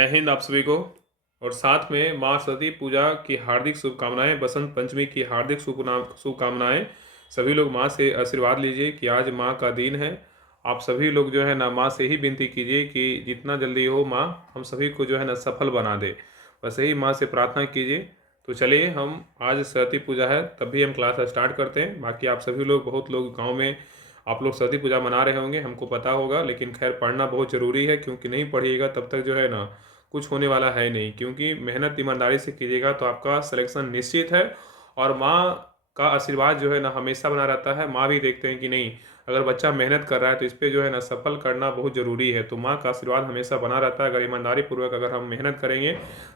जय हिंद आप सभी को। और साथ में माँ सरस्वती पूजा की हार्दिक शुभकामनाएं, बसंत पंचमी की हार्दिक शुभकामनाएं। सभी लोग माँ से आशीर्वाद लीजिए कि आज माँ का दिन है। आप सभी लोग जो है ना माँ से ही विनती कीजिए कि जितना जल्दी हो माँ हम सभी को जो है ना सफल बना दे। बस यही माँ से प्रार्थना कीजिए। तो चलिए, हम आज सरस्वती पूजा है तब भी हम क्लास स्टार्ट करते हैं। बाकी आप सभी लोग, बहुत लोग गाँव में आप लोग सरस्वती पूजा मना रहे होंगे, हमको पता होगा, लेकिन खैर पढ़ना बहुत ज़रूरी है, क्योंकि नहीं पढ़िएगा तब तक जो है ना कुछ होने वाला है नहीं। क्योंकि मेहनत ईमानदारी से कीजिएगा तो आपका सिलेक्शन निश्चित है। और माँ का आशीर्वाद जो है ना हमेशा बना रहता है। माँ भी देखते हैं कि नहीं, अगर बच्चा मेहनत कर रहा है तो इस पे जो है ना सफल करना बहुत ज़रूरी है। तो माँ का आशीर्वाद हमेशा बना रहता है। अगर ईमानदारी पूर्वक अगर हम मेहनत करेंगे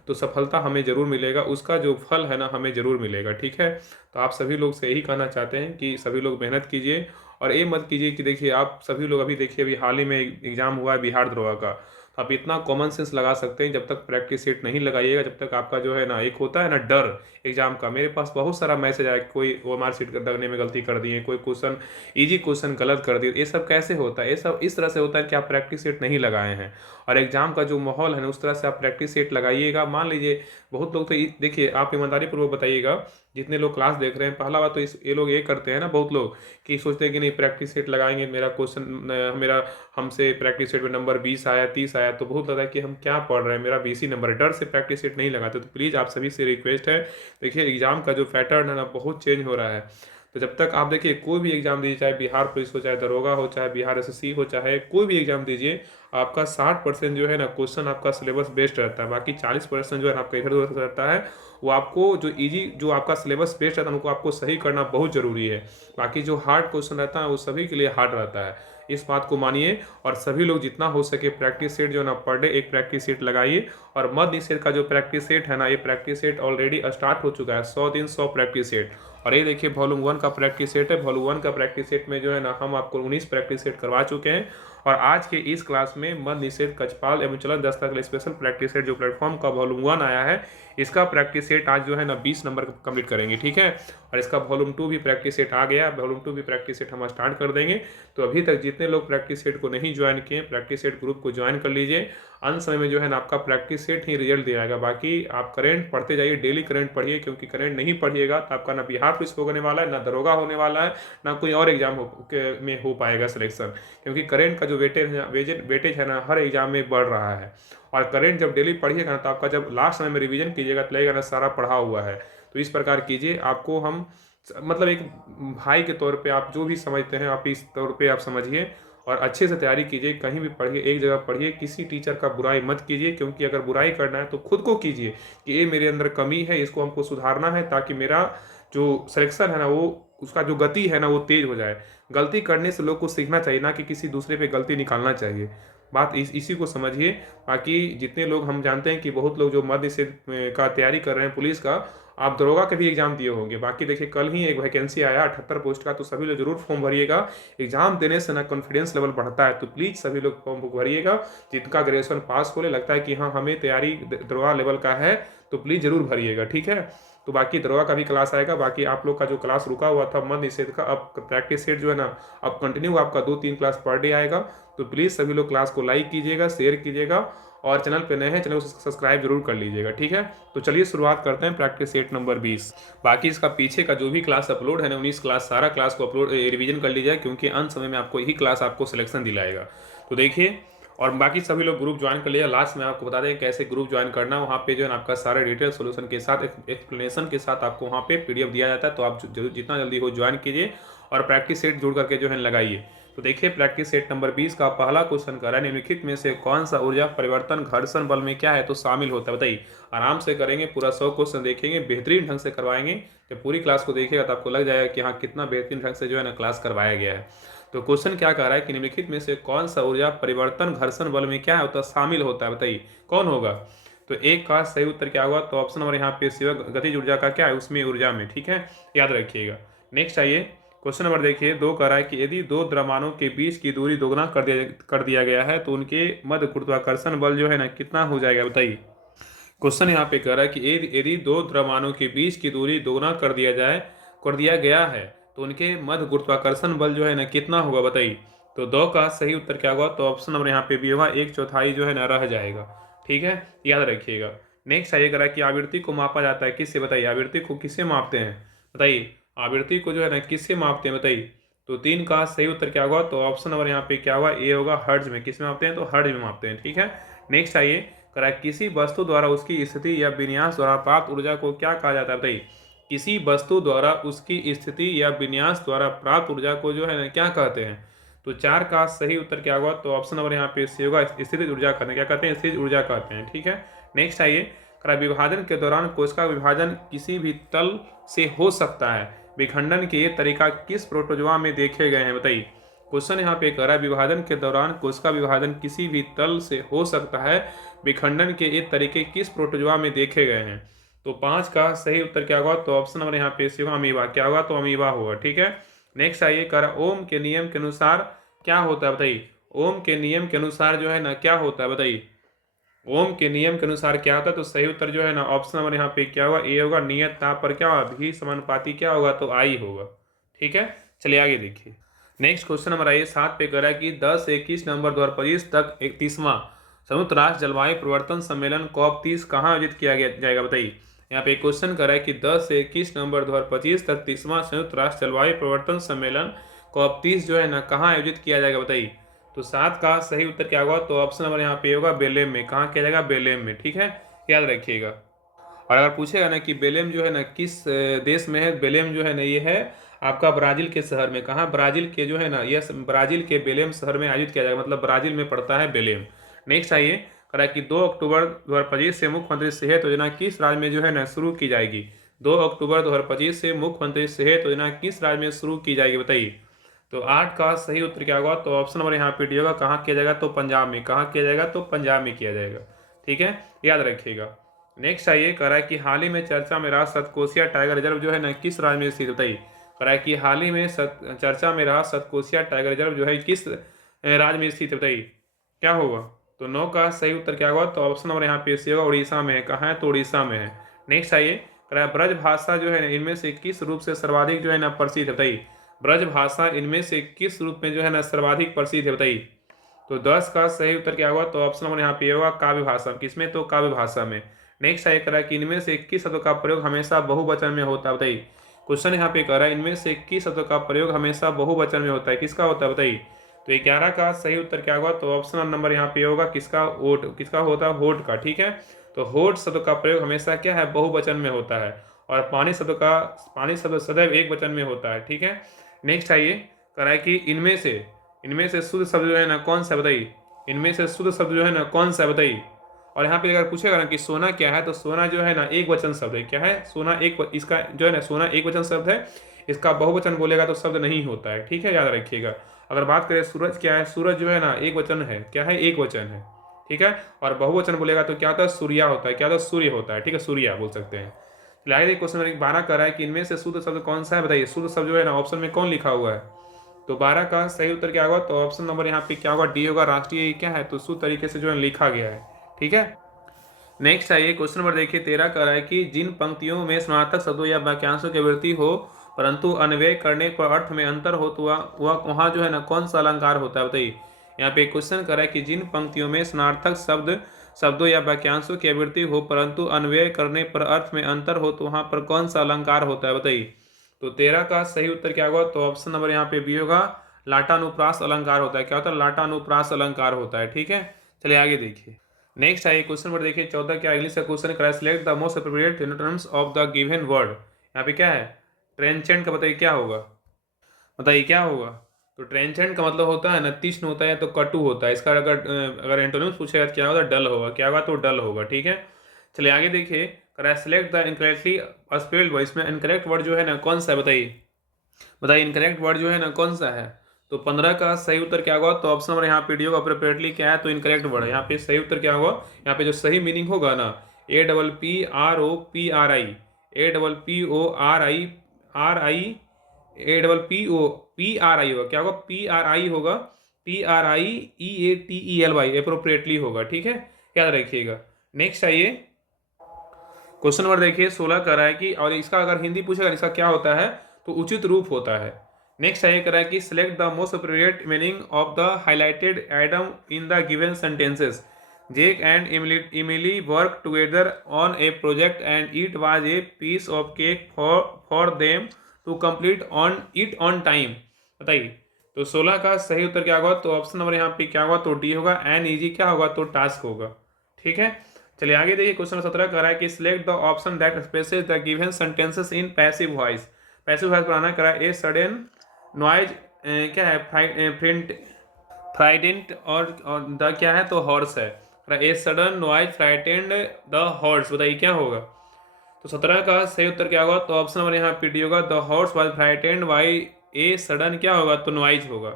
तो सफलता हमें ज़रूर मिलेगा, उसका जो फल है ना हमें ज़रूर मिलेगा। ठीक है, तो आप सभी लोग से यही कहना चाहते हैं कि सभी लोग मेहनत कीजिए। और ये मत कीजिए कि देखिए, आप सभी लोग अभी देखिए, अभी हाल ही में एग्जाम हुआ है बिहार दरोगा का। तो आप इतना कॉमन सेंस लगा सकते हैं, जब तक प्रैक्टिस सेट नहीं लगाइएगा, जब तक आपका जो है ना, एक होता है ना डर एग्जाम का। मेरे पास बहुत सारा मैसेज आया कि कोई ओएमआर सीट करने में गलती कर दिए, कोई क्वेश्चन इजी क्वेश्चन गलत कर दिए। ये सब कैसे होता है? ये सब इस तरह से होता है कि आप प्रैक्टिस सेट नहीं लगाए हैं। और एग्जाम का जो माहौल है ना, उस तरह से आप प्रैक्टिस सेट लगाइएगा। मान लीजिए बहुत लोग तो देखिए, आप ईमानदारी पूर्वक बताइएगा, जितने लोग क्लास देख रहे हैं, पहला बात तो ये लोग ये करते हैं ना, बहुत लोग कि सोचते हैं कि नहीं प्रैक्टिस सेट लगाएंगे, मेरा क्वेश्चन मेरा हमसे प्रैक्टिस सेट में नंबर 20 आया, 30 आया तो बहुत लगता है कि हम क्या पढ़ रहे हैं, मेरा 20 ही नंबर है। डर से प्रैक्टिस सेट नहीं लगाते। तो प्लीज़ आप सभी से रिक्वेस्ट है, देखिए एग्जाम का जो पैटर्न है ना बहुत चेंज हो रहा है। तो जब तक आप देखिए कोई भी एग्जाम दीजिए, चाहे बिहार पुलिस हो, चाहे दरोगा हो, चाहे बिहार एसएससी हो, चाहे कोई भी एग्जाम दीजिए, आपका 60% जो है ना क्वेश्चन आपका सिलेबस बेस्ड रहता है। बाकी 40% जो है ना आपका इधर उधर रहता है। वो आपको जो इजी, जो आपका सिलेबस बेस्ड रहता है, उनको आपको सही करना बहुत ज़रूरी है। बाकी जो हार्ड क्वेश्चन रहता है वो सभी के लिए हार्ड रहता है। इस बात को मानिए। और सभी लोग जितना हो सके प्रैक्टिस सेट जो है ना पर डे एक प्रैक्टिस सेट लगाइए। और मद निषेध का जो प्रैक्टिस सेट है ना, ये प्रैक्टिस सेट ऑलरेडी स्टार्ट हो चुका है। 100 दिन 100 प्रैक्टिस सेट। और ये देखिए वॉल्यूम 1 का प्रैक्टिस सेट है। वॉल्यूम 1 का प्रैक्टिस सेट में जो है ना हम आपको 19 प्रैक्टिस सेट करवा चुके हैं। और आज के इस क्लास में मद निषेध कचपाल एवं चलन दस्ता के लिए स्पेशल प्रैक्टिस सेट जो प्लेटफॉर्म का वॉल्यूम 1 आया है, इसका प्रैक्टिस सेट आज जो है ना 20 नंबर कंप्लीट करेंगे। ठीक है, और इसका वॉल्यूम 2 भी प्रैक्टिस सेट आ गया। वॉल्यूम 2 भी प्रैक्टिस सेट हम स्टार्ट कर देंगे। तो अभी तक जितने लोग प्रैक्टिस सेट को नहीं ज्वाइन किए, प्रैक्टिस सेट ग्रुप को ज्वाइन कर लीजिए। अंत समय में जो है ना आपका प्रैक्टिस सेट ही रिजल्ट दे आएगा। बाकी आप करेंट पढ़ते जाइए, डेली करेंट पढ़िए, क्योंकि करेंट नहीं पढ़िएगा तो आपका ना बिहार पुलिस होने वाला है, ना दरोगा होने वाला है, ना कोई और एग्जाम में हो पाएगा सिलेक्शन। क्योंकि करेंट का जो वेटेज है ना हर एग्जाम में बढ़ रहा है। और करेंट जब डेली पढ़िएगा ना, तो आपका जब लास्ट समय में रिवीजन कीजिएगा तो लगेगा ना सारा पढ़ा हुआ है। तो इस प्रकार कीजिए। आपको हम मतलब एक भाई के तौर पे आप जो भी समझते हैं, आप इस तौर पे आप समझिए। और अच्छे से तैयारी कीजिए। कहीं भी पढ़िए, एक जगह पढ़िए, किसी टीचर का बुराई मत कीजिए। क्योंकि अगर बुराई करना है तो खुद को कीजिए कि ये मेरे अंदर कमी है, इसको हमको सुधारना है, ताकि मेरा जो सिलेक्शन है ना, वो उसका जो गति है ना वो तेज हो जाए। गलती करने से लोग को सीखना चाहिए, ना कि किसी दूसरे पे गलती निकालना चाहिए। बात इसी को समझिए। बाकी जितने लोग हम जानते हैं कि बहुत लोग जो मध्य निषेध का तैयारी कर रहे हैं पुलिस का, आप दरोगा के भी एग्जाम दिए होंगे। बाकी देखिए कल ही एक वैकेंसी आया 78 पोस्ट का, तो सभी लोग जरूर फॉर्म भरिएगा। एग्जाम देने से ना कॉन्फिडेंस लेवल बढ़ता है। तो प्लीज़ सभी लोग फॉर्म भरिएगा। जिनका ग्रेजुएशन पास होने लगता है कि हाँ हमें तैयारी दरोगा लेवल का है, तो प्लीज़ जरूर भरिएगा। ठीक है, तो बाकी दरोगा का भी क्लास आएगा। बाकी आप लोग का जो क्लास रुका हुआ था मद निषेध का, अब प्रैक्टिस सेट जो है ना, अब कंटिन्यू आपका 2-3 क्लास पर डे आएगा। तो प्लीज़ सभी लोग क्लास को लाइक कीजिएगा, शेयर कीजिएगा। और चैनल पे नए हैं, चैनल को सब्सक्राइब जरूर कर लीजिएगा। ठीक है, तो चलिए शुरुआत करते हैं प्रैक्टिस सेट नंबर 20। बाकी इसका पीछे का जो भी क्लास अपलोड है ना, 19 क्लास, सारा क्लास को अपलोड रिवीजन कर लीजिएगा, क्योंकि अंत समय में आपको यही क्लास आपको सिलेक्शन दिलाएगा। तो देखिए, और बाकी सभी लोग ग्रुप ज्वाइन कर लिया। लास्ट में आपको बता दें कैसे ग्रुप ज्वाइन करना। वहाँ पे जो है आपका सारे डिटेल सोल्यूशन के साथ, एक्सप्लेनेशन के साथ आपको वहाँ पे पीडीएफ दिया जाता है। तो आप जितना जल्दी हो ज्वाइन कीजिए और प्रैक्टिस सेट जुड़ करके जो है लगाइए। तो देखिए प्रैक्टिस सेट नंबर 20 का पहला क्वेश्चन कर रहा है, निम्नलिखित में से कौन सा ऊर्जा परिवर्तन घर्षण बल में क्या है तो शामिल होता है? बताइए। आराम से करेंगे, पूरा 100 क्वेश्चन देखेंगे, बेहतरीन ढंग से करवाएंगे। जब पूरी क्लास को देखिएगा तो आपको लग जाएगा कि हाँ कितना बेहतरीन ढंग से जो है ना क्लास करवाया गया है। तो क्वेश्चन क्या कह रहा है कि निम्नलिखित में से कौन सा ऊर्जा परिवर्तन घर्षण बल में क्या होता है शामिल होता है? बताइए कौन होगा। तो एक का सही उत्तर क्या होगा? तो ऑप्शन नंबर यहाँ पे शिव गतिज ऊर्जा का क्या है उसमें ऊर्जा में। ठीक है, याद रखिएगा। नेक्स्ट आइए, क्वेश्चन नंबर देखिए 2 कह रहा है कि यदि दो द्रव्यमानों के बीच की दूरी दोगुना कर दिया गया है तो उनके मध्य गुरुत्वाकर्षण बल जो है ना कितना हो जाएगा? बताइए। क्वेश्चन यहाँ पे कह रहा है कि यदि दो द्रव्यमानों के बीच की दूरी दोगुना कर दिया गया है तो उनके मध्य गुरुत्वाकर्षण बल जो है ना कितना होगा? बताइए। तो 2 का सही उत्तर क्या होगा? तो ऑप्शन नंबर यहाँ पे भी होगा 1/4 जो है ना रह जाएगा। ठीक है, याद रखिएगा। नेक्स्ट आइए करा कि आवृत्ति को मापा जाता है किससे, बताइए। आवृत्ति को किससे मापते हैं, बताइए। आवृत्ति को जो है ना किससे मापते हैं, बताइए। तो 3 का सही उत्तर क्या होगा, तो ऑप्शन नंबर यहाँ पे क्या होगा, ए होगा। हर्ट्ज में किस में मापते हैं, तो हर्ट्ज में मापते हैं। ठीक है, नेक्स्ट आइए करा किसी वस्तु द्वारा उसकी स्थिति या विन्यास द्वारा प्राप्त ऊर्जा को क्या कहा जाता है, बताइए। किसी वस्तु द्वारा उसकी स्थिति या विन्यास द्वारा प्राप्त ऊर्जा को जो है ना क्या कहते हैं। तो 4 का सही उत्तर क्या होगा, तो ऑप्शन नंबर यहाँ पे सी होगा। स्थितिज ऊर्जा कहते हैं, क्या कहते हैं, स्थितिज ऊर्जा कहते हैं। ठीक है, नेक्स्ट आइए करा विभाजन के दौरान कोशिका विभाजन किसी भी तल से हो सकता है। विखंडन के ये तरीका किस प्रोटोजोआ में देखे गए हैं, बताइए। क्वेश्चन यहाँ पे करा विभाजन के दौरान कोशिका विभाजन किसी भी तल से हो सकता है। विखंडन के ये तरीके किस प्रोटोजोआ में देखे गए हैं। तो 5 का सही उत्तर क्या होगा, तो ऑप्शन नंबर यहाँ पे सी होगा, अमीबा। क्या होगा, तो अमीबा होगा। ठीक है, नेक्स्ट आइए करा ओम के नियम के अनुसार क्या होता है, बताइए। ओम के नियम के अनुसार जो है ना क्या होता है, बताइए। ओम के नियम के अनुसार क्या होता है, तो सही उत्तर जो है ना ऑप्शन नंबर यहाँ पे क्या होगा, ए होगा। नियत ताप पर क्या होगा, भी समानुपाती क्या होगा, तो आई होगा। ठीक है, चलिए आगे देखिए। नेक्स्ट क्वेश्चन नंबर आइए 7 पे कह रहा है कि 10 से 21 नवंबर 2025 तक 31वां संयुक्त राष्ट्र जलवायु परिवर्तन सम्मेलन COP30 कहाँ आयोजित किया जाएगा, बताइए। यहाँ पे क्वेश्चन कर रहा है कि 10 से 21 नवंबर 2025 तक 30वां संयुक्त राष्ट्र जलवायु परिवर्तन सम्मेलन COP30 जो है ना कहाँ आयोजित किया जाएगा, बताइए। तो 7 का सही उत्तर क्या होगा, तो ऑप्शन नंबर यहाँ पे होगा बेलेम में। कहाँ किया जाएगा, बेलेम में। ठीक है, याद रखिएगा। और अगर पूछेगा ना कि बेलेम जो है ना किस देश में है, बेलेम जो है ना ये है आपका ब्राजील के शहर में। कहाँ, ब्राजील के जो है ना, यह ब्राजील के बेलेम शहर में आयोजित किया जाएगा, मतलब ब्राजील में पड़ता है बेलेम। नेक्स्ट आइए करा कि 2 अक्टूबर 2025 से मुख्यमंत्री सेहत योजना किस राज्य में जो है ना शुरू की जाएगी। 2 अक्टूबर 2025 से मुख्यमंत्री सेहत योजना किस राज्य में शुरू की जाएगी, बताइए। तो 8 का सही उत्तर क्या होगा, तो ऑप्शन नंबर यहाँ पे डी होगा। कहाँ किया जाएगा, तो पंजाब में। कहाँ किया जाएगा, तो पंजाब में किया जाएगा। ठीक है, याद रखिएगा। नेक्स्ट आइए कह रहा है कि हाल ही में चर्चा में रहा सतकोसिया टाइगर रिजर्व जो है ना किस राज्य में स्थित, बताइए। कह रहा है कि हाल ही में चर्चा में रहा सतकोसिया टाइगर रिजर्व जो है किस राज्य में स्थित है, बताइए। क्या होगा, तो 9 का सही उत्तर क्या होगा, तो ऑप्शन नंबर यहाँ पे सी होगा। उड़ीसा में है। कहाँ है, तो उड़ीसा में है। नेक्स्ट आइए कह रहा है ब्रज भाषा जो है ना इनमें से किस रूप से सर्वाधिक जो है ना प्रसिद्ध है, बताइए। ब्रज भाषा इनमें से किस रूप में जो है ना सर्वाधिक प्रसिद्ध है, बताइए। तो 10 का सही उत्तर क्या होगा, तो ऑप्शन नंबर यहाँ पे होगा काव्य भाषा। किसमें, तो काव्य भाषा में। नेक्स्ट आइए कह रहा है कि इनमें से किस शब्द का प्रयोग हमेशा बहुवचन में होता है, बताइए। क्वेश्चन यहाँ पे कह रहा है इनमें से किस शब्द का प्रयोग हमेशा बहुवचन में होता है, किसका होता है, बताइए। तो 11 का सही उत्तर क्या होगा, तो ऑप्शन नंबर यहाँ पे होगा किसका, ओट। किसका होता है, होठ का। ठीक है, तो होठ शब्द का प्रयोग हमेशा क्या है, बहुवचन में होता है। और पानी शब्द सदैव एक वचन में होता है। ठीक है, नेक्स्ट आइए कह रहा है कि इनमें से शुद्ध शब्द जो है ना कौन सा, बताइए। इनमें से शुद्ध शब्द जो है ना कौन सा, बताइए। और यहाँ पे अगर पूछेगा ना कि सोना क्या है, तो सोना जो है ना एक वचन शब्द है। क्या है, सोना इसका जो है ना सोना एक वचन शब्द है। इसका बहुवचन बोलेगा तो शब्द नहीं होता है। ठीक है, याद रखिएगा। अगर बात करें सूरज क्या है, सूरज जो है ना एक वचन है। क्या है, एक वचन है। ठीक है, और बहुवचन बोलेगा तो क्या होता है, सूर्या होता है। क्या होता है, सूर्य होता है। ठीक है, सूर्या बोल सकते हैं। चलिए क्वेश्चन नंबर 12 कर रहा है कि इनमें से शुद्ध शब्द कौन सा है, बताइए। शुद्ध शब्द जो है ना ऑप्शन में कौन लिखा हुआ है। तो 12 का सही उत्तर क्या होगा, तो ऑप्शन नंबर यहाँ पे क्या होगा, डी होगा। राष्ट्रीय क्या है, तो शुद्ध तरीके से जो है लिखा गया है। ठीक है, नेक्स्ट आइए क्वेश्चन नंबर देखिए 13 कह रहा है कि जिन पंक्तियों में समानार्थक शब्दों या वाक्यांशों की वृत्ति हो परंतु अन्वय करने पर अर्थ में अंतर हो तो वह वहाँ जो है ना कौन सा अलंकार होता है, बताइए। यहाँ पे क्वेश्चन कर रहा है कि जिन पंक्तियों में समानार्थक शब्दों या वाक्यांशों की आवृत्ति हो परंतु अन्वय करने पर अर्थ में अंतर हो तो वहाँ पर कौन सा अलंकार होता है, बताइए। तो 13 का सही उत्तर क्या होगा, तो ऑप्शन नंबर यहाँ पे बी होगा। लाटानुप्रास अलंकार होता है। क्या होता है, लाटानुप्रास अलंकार होता है। ठीक है, चलिए आगे देखिए। नेक्स्ट आइए क्वेश्चन नंबर देखिए 14 क्या इंग्लिश का क्वेश्चन करा, select the most appropriate synonyms of the given word. यहाँ पे क्या है, ट्रेंचेंट का, बताइए क्या होगा, बताइए क्या होगा। तो ट्रेंचेंट का मतलब होता है ना तीक्ष्ण होता है, तो कटु होता है। इसका अगर एंटोनिम्स पूछेगा तो क्या होगा, डल होगा। क्या होगा, तो डल होगा। ठीक है, चलिए आगे देखिए करा select the incorrectly spelled word. इसमें इनकरेक्ट वर्ड जो है ना कौन सा है, बताइए। बताइए इनकरेक्ट वर्ड जो है ना कौन सा है। तो 15 का सही उत्तर क्या होगा, तो ऑप्शन नंबर यहाँ पे डी होगा। अप्रोप्रिएटली क्या है, तो इनकरेक्ट वर्ड है। यहाँ पे सही उत्तर क्या होगा, यहाँ पे जो सही मीनिंग होगा ना APPROPRI, APPORI APPOPRI होगा। क्या होगा, PRI होगा, PRIEATELY, अप्रोप्रिएटली होगा। ठीक है, याद रखिएगा। नेक्स्ट आइए क्वेश्चन नंबर देखिए 16 कर रहा है कि और इसका अगर हिंदी पूछेगा इसका क्या होता है, तो उचित रूप होता है। नेक्स्ट आइए कर रहा है कि select the most appropriate meaning of the highlighted idiom in the given sentences. Jake and Emily work together on a project and it was a piece of cake for them to complete on it on time. बताइए, तो 16 का सही उत्तर क्या होगा? तो option number यहाँ पे क्या होगा? तो डी होगा। एन ईजी क्या होगा? तो टास्क होगा। ठीक है, चलिए आगे देखिए। क्वेश्चन 17 कह रहा है कि select the option that expresses the given sentences in passive voice. Passive voice बनाना करा ए सडन नॉइज क्या है? फ्राइडेंट और द क्या है? तो हॉर्स है। A sudden noise frightened the horse. बताइए क्या होगा? तो 17 का सही उत्तर क्या होगा? तो ऑप्शन नंबर यहाँ पे डी होगा। The horse was frightened by a sudden क्या होगा? तो नॉइज होगा।